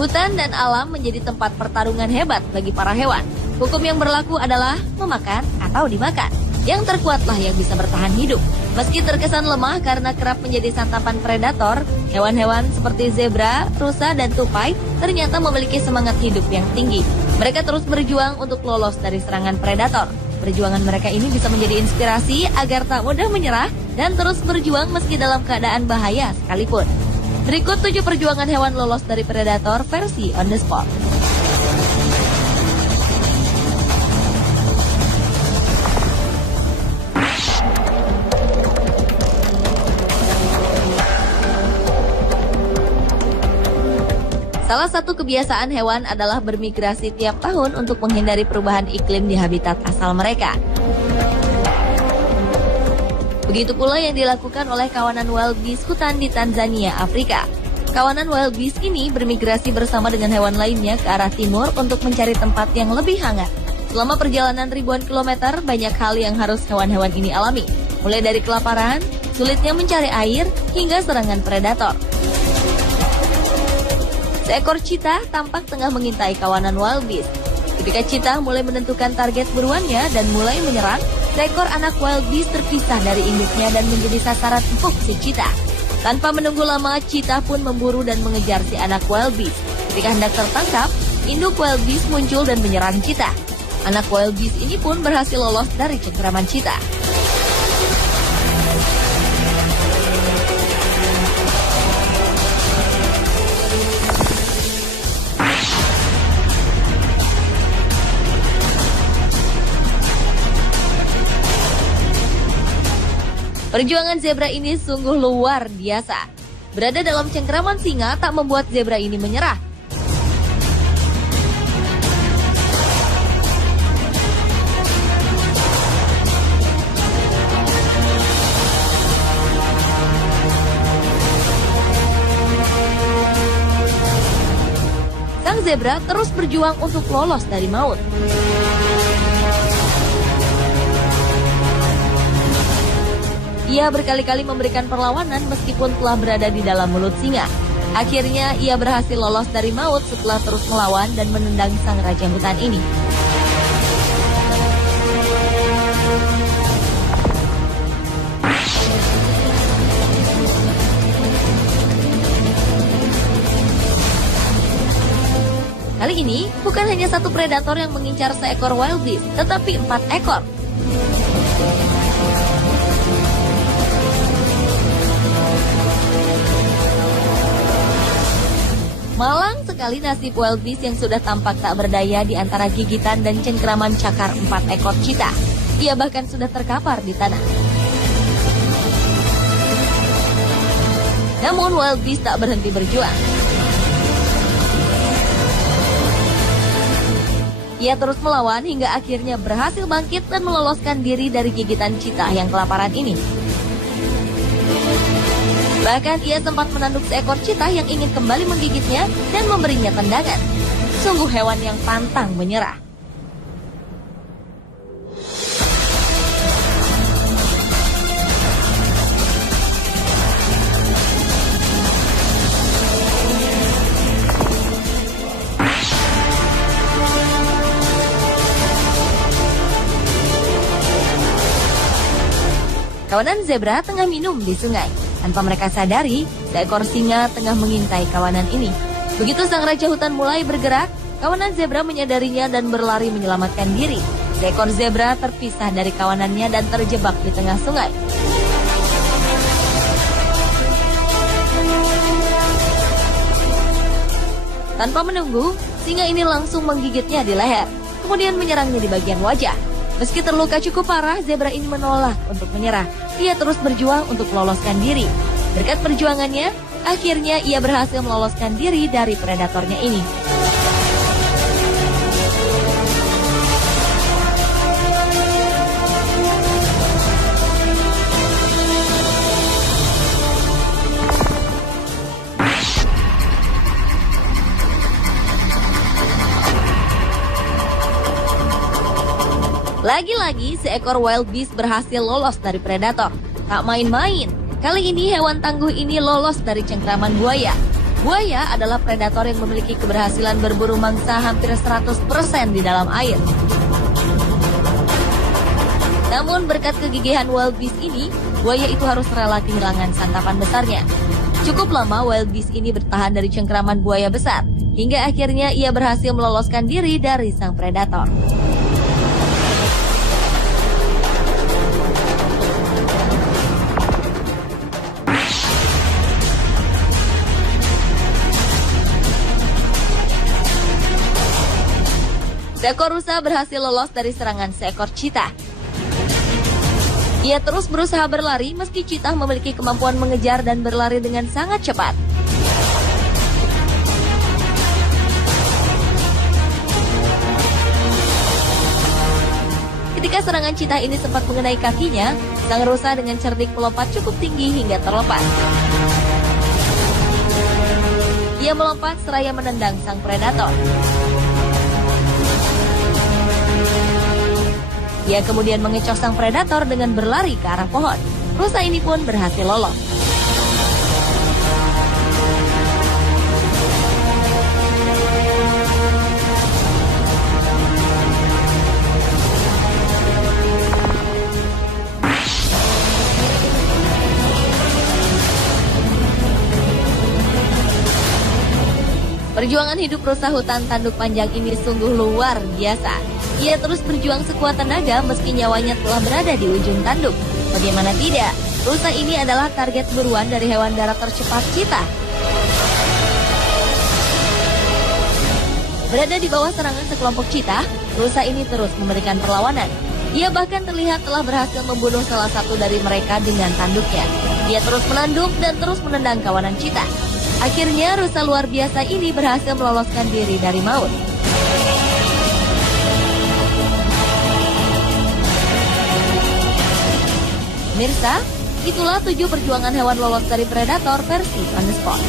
Hutan dan alam menjadi tempat pertarungan hebat bagi para hewan. Hukum yang berlaku adalah memakan atau dimakan. Yang terkuatlah yang bisa bertahan hidup. Meski terkesan lemah karena kerap menjadi santapan predator, hewan-hewan seperti zebra, rusa, dan tupai ternyata memiliki semangat hidup yang tinggi. Mereka terus berjuang untuk lolos dari serangan predator. Perjuangan mereka ini bisa menjadi inspirasi agar tak mudah menyerah dan terus berjuang meski dalam keadaan bahaya sekalipun. Berikut 7 perjuangan hewan lolos dari predator versi on the spot. Salah satu kebiasaan hewan adalah bermigrasi tiap tahun untuk menghindari perubahan iklim di habitat asal mereka. Begitu pula yang dilakukan oleh kawanan wildebeest hutan di Tanzania, Afrika. Kawanan wildebeest ini bermigrasi bersama dengan hewan lainnya ke arah timur untuk mencari tempat yang lebih hangat. Selama perjalanan ribuan kilometer, banyak hal yang harus hewan-hewan ini alami. Mulai dari kelaparan, sulitnya mencari air, hingga serangan predator. Seekor cheetah tampak tengah mengintai kawanan wildebeest. Ketika cheetah mulai menentukan target buruannya dan mulai menyerang, seekor anak wildebeest terpisah dari induknya dan menjadi sasaran empuk si cheetah. Tanpa menunggu lama, cheetah pun memburu dan mengejar si anak wildebeest. Ketika hendak tertangkap, induk wildebeest muncul dan menyerang cheetah. Anak wildebeest ini pun berhasil lolos dari cengkeraman cheetah. Perjuangan zebra ini sungguh luar biasa. Berada dalam cengkeraman singa tak membuat zebra ini menyerah. Sang zebra terus berjuang untuk lolos dari maut. Ia berkali-kali memberikan perlawanan meskipun telah berada di dalam mulut singa. Akhirnya ia berhasil lolos dari maut setelah terus melawan dan menendang sang raja hutan ini. Kali ini bukan hanya satu predator yang mengincar seekor wildebeest, tetapi 4 ekor. Malang sekali nasib wildebeest yang sudah tampak tak berdaya di antara gigitan dan cengkeraman cakar 4 ekor cheetah. Ia bahkan sudah terkapar di tanah. Namun wildebeest tak berhenti berjuang. Ia terus melawan hingga akhirnya berhasil bangkit dan meloloskan diri dari gigitan cheetah yang kelaparan ini. Bahkan ia sempat menanduk seekor cheetah yang ingin kembali menggigitnya dan memberinya tendangan. Sungguh hewan yang pantang menyerah. Kawanan zebra tengah minum di sungai. Tanpa mereka sadari, seekor singa tengah mengintai kawanan ini. Begitu sang raja hutan mulai bergerak, kawanan zebra menyadarinya dan berlari menyelamatkan diri. Seekor zebra terpisah dari kawanannya dan terjebak di tengah sungai. Tanpa menunggu, singa ini langsung menggigitnya di leher, kemudian menyerangnya di bagian wajah. Meski terluka cukup parah, zebra ini menolak untuk menyerah. Ia terus berjuang untuk meloloskan diri. Berkat perjuangannya, akhirnya ia berhasil meloloskan diri dari predatornya ini. Lagi-lagi seekor wildebeest berhasil lolos dari predator. Tak main-main, kali ini hewan tangguh ini lolos dari cengkraman buaya. Buaya adalah predator yang memiliki keberhasilan berburu mangsa hampir 100% di dalam air. Namun berkat kegigihan wild beast ini, buaya itu harus rela kehilangan santapan besarnya. Cukup lama wild beast ini bertahan dari cengkraman buaya besar, hingga akhirnya ia berhasil meloloskan diri dari sang predator. Seekor rusa berhasil lolos dari serangan seekor cheetah. Ia terus berusaha berlari meski cheetah memiliki kemampuan mengejar dan berlari dengan sangat cepat. Ketika serangan cheetah ini sempat mengenai kakinya, sang rusa dengan cerdik melompat cukup tinggi hingga terlepas. Ia melompat seraya menendang sang predator. Ia kemudian mengecoh sang predator dengan berlari ke arah pohon. Rusa ini pun berhasil lolos. Perjuangan hidup rusa hutan tanduk panjang ini sungguh luar biasa. Ia terus berjuang sekuat tenaga meski nyawanya telah berada di ujung tanduk. Bagaimana tidak, rusa ini adalah target buruan dari hewan darat tercepat cheetah. Berada di bawah serangan sekelompok cheetah, rusa ini terus memberikan perlawanan. Ia bahkan terlihat telah berhasil membunuh salah satu dari mereka dengan tanduknya. Ia terus menanduk dan terus menendang kawanan cheetah. Akhirnya rusa luar biasa ini berhasil meloloskan diri dari maut. Mirsa, itulah 7 perjuangan hewan lolos dari predator versi On The Spot.